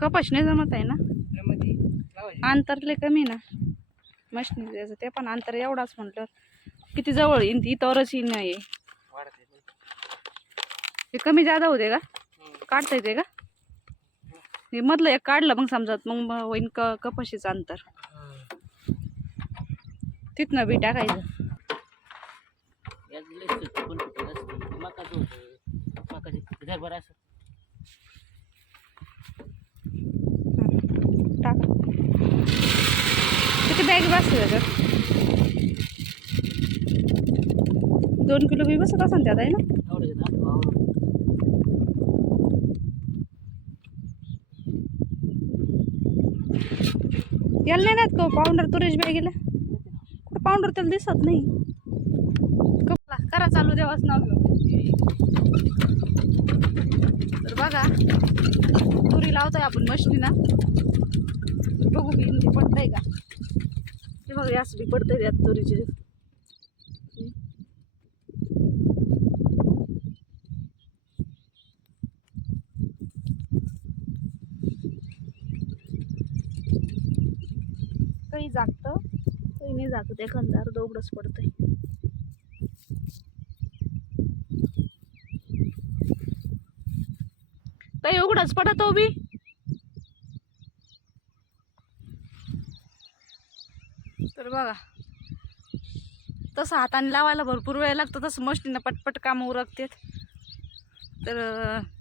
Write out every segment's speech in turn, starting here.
कपाश नाही जमत आहे ना? त्यामध्ये लावायची. अंतर लय कमी ना? मशनी ते पण अंतर एवढाच म्हटलं. किती जवळ येईन ती इथवरच येईन हे वाढते हे कमी जादा होते का? काढता येते का? हे मधलं एक काढलं मग समजा मग मग होईन क कपाशीचं अंतर. तिथनं बी टाकायचं. असते. मकाचं होतं मकाचे घरभर असं टाका किती बॅग बसते त्याच्यात दोन किलो बी बसत ना. याला नाही नात का पावडर तुरेश करा चालू देवाच नाव घेऊन. तर बघा तुरी लावतोय आपण मशनी ना बघू की ते पडतंय का. ते बघा असं बी पडतंय त्यात तुरीचे. काही जागतं काही नाही जागत एखादा अर्ध उघडच पडतंय. काही उघडच पडत तो बी तर बघा तसं हाताने लावायला भरपूर वेळ लागतो तसं मशनीनं पटपट कामं उरकते तर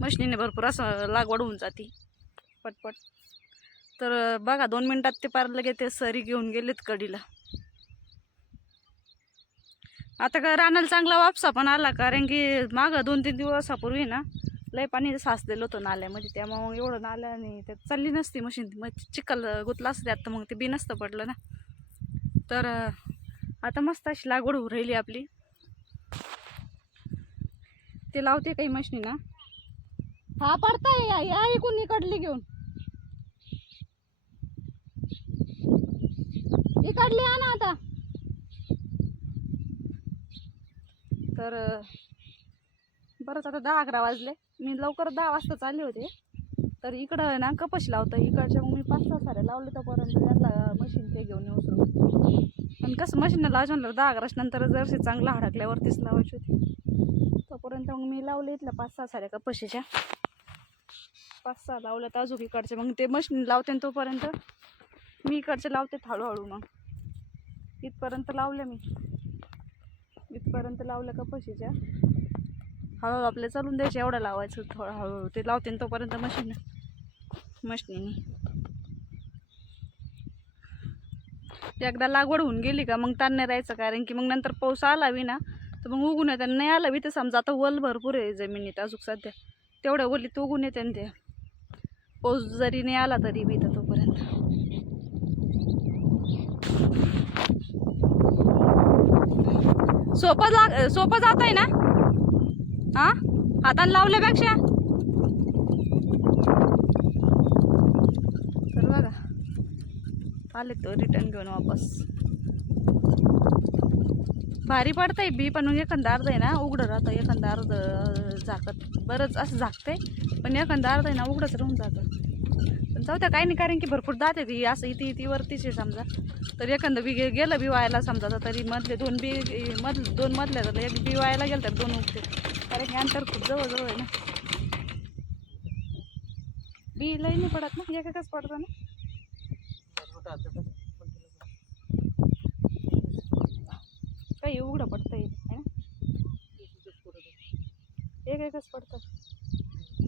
मशनीने भरपूर असं लागवड होऊन जाते पटपट. तर बघा दोन मिनटात ते पार लगे ते सरी घेऊन गेलेत कडीला. आता का रानाला चांगला वापसा पण आला कारण की मागं दोन तीन दिवसापूर्वी ना लय पाणी साचलेलं होतं नाल्यामध्ये त्यामुळे मग एवढं नाल्याने त्यात चालली नसती मशीन. मग चिखल गुतला असते आता मग ते बी नसतं पडलं ना. तर आता मस्त अशी लागवड होऊ राहिली आपली. ते लावते काही मशनी ना. हा पडताय या या ऐकून इकडली घेऊन. इकडली ना आता. तर बरंच आता दहा अकरा वाजले. मी लवकर दहा वाजता चालले होते. तर इकडं ना कपाशी लावतं. इकडच्या मग मी पाच सहा साऱ्या लावले तोपर्यंत त्यांना मशीन ते घेऊन येऊ सुरू आणि कसं मशीनला लावायचं म्हणलं दहा अकराश नंतर जरशी चांगला हडकल्यावरतीच लावायची होती. तोपर्यंत मग मी लावले इथल्या पाच सहा साऱ्या कपाशीच्या. पाच सहा लावल्यात अजून इकडचे. मग ते मशीन लावते तोपर्यंत मी इकडचे लावते हळूहळू मग. इथपर्यंत लावले मी. इथपर्यंत लावल्या कपाशीच्या. हळूहळू आपल्या चालून द्यायचे एवढं लावायचं थोडं हळूहळू. ते लावते तोपर्यंत मशीन मशनीने एकदा लागवड होऊन गेली का मग ताण राहायचं कारण की मग नंतर पाऊस आला विना ना तर मग उगून येते. नाही आला बी तर समजा आता वल भरपूर आहे जमिनीत अजून सध्या. तेवढ्या वलीत उगून येते ते. पाऊस जरी नाही आला तरी बी तर तोपर्यंत. सोपं जा सोपं जात आहे ना? हा हाताने लावल्यापेक्षा? तर बघा. आले तो रिटर्न घेऊन वापस. भारी पडतंय बी पण एखादा अर्ध आहे ना उघडं राहतं. एखादा अर्ध झाकत. बरंच असं झाकतंय पण एखादा अर्ध आहे ना उघडंच राहून जातं. पण जाऊ त्या काही नाही कारण की भरपूर दात ती असं इथे इथे वरतीच आहे समजा. तर एखादं बी गे- गेलं बी व्हायला समजा तर तरी मधले दोन बी मध दोन मधल्या एक बी व्हायला गेलं तर दोन उगते. कारण की अंतर खूप जवळजवळ आहे ना. बी लई नाही पडत ना एकाच पडतं ना. काही उघडं पडतं आहे है ना? एक एकच पडतं.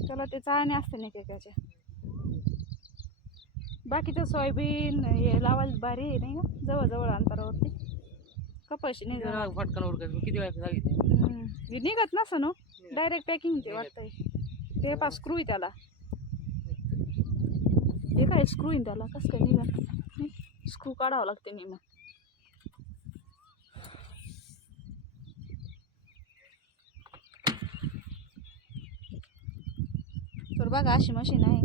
त्याला ते चाळणे असते ना एकेकाच्या बाकीचं सोयाबीन हे लावायला भारी आहे नाही ना जवळजवळ अंतरावरती. कपाशी नाही किती. हे निघत नसं ना डायरेक्ट पॅकिंग ते वाटतंय. ते पा स्क्रू आहे त्याला. हे काय स्क्रू आहे त्याला? कसं काय निघत स्क्रू काढावं लागते नाही मग तर बघा अशी मशीन आहे.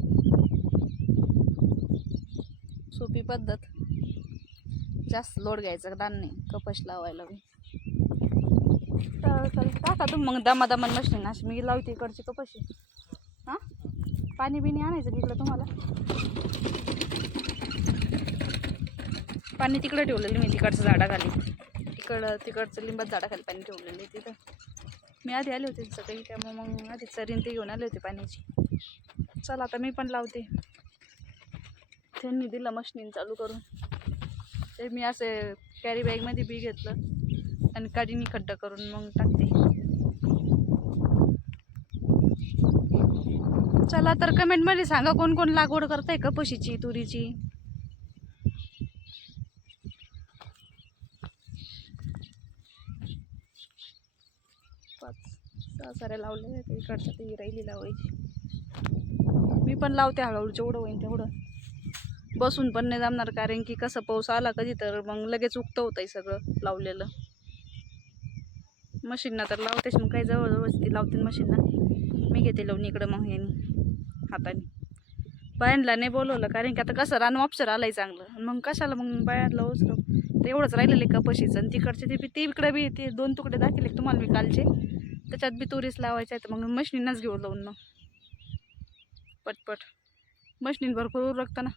सोपी पद्धत. जास्त लोड घ्यायचा दान नाही कपाश लावायला बी. टाका तुम्ही. मग दमा दमान मशीन अशी मी लावते इकडची कपाशी हां? पाणी बिणी आणायचं तिकडं तुम्हाला. पाणी तिकडं ठेवलेलं मी तिकडचं झाडाखाली. तिकडं तिकडचं लिंबात झाडाखाली पाणी ठेवलेलं आहे तिथं. मी आधी आले होते सकाळी त्यामुळे मग आधी सरीन ते घेऊन आले होते पाण्याची. चल आता मी पण लावते. त्यांनी दिलं मशीन चालू करून. ते मी असे कॅरी बॅगमध्ये बी घेतलं. आणि काडीनी खड्डा करून मग टाकते. चला तर कमेंटमध्ये सांगा कोण कोण लागवड करताय कपाशीची तुरीची? पाच सहा साऱ्या लावले इकडच्या ती राहिली लावायची. मी पण लावते हळूहळू जेवढं होईन तेवढं. बसून पण नाही जमणार कारण की कसं पाऊस आला कधी तर मग लगेच उगतं होतं सगळं लावलेलं. मशीनना तर लावतेच मग काही जवळजवळच ती लावते मशीनना. मी घेते लावून इकडं मग यांनी हाताने. बायांना नाही बोलवलं कारण की आता कसं रान ऑप्शन आलंय चांगलं. मग कशाला मग बायांना उचलो? तर एवढंच राहिलेलं आहे कपाशीचं. आणि तिकडचे ते बी ते इकडे बी ते दोन तुकडे दाखवले तुम्हाला मी कालचे. त्याच्यात बी तुरीस लावायचे तर मग मशिनीनंच घेऊ लावून मग. पटपट. मशीन भरपूर उरकतं ना.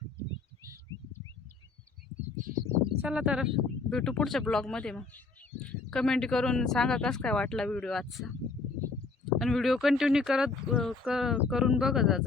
चला तर भेटू पुढच्या ब्लॉगमध्ये मग. कमेंट करून सांगा कसं काय वाटला व्हिडिओ आजचा. आणि व्हिडिओ कंटिन्यू करत क करून बघा जा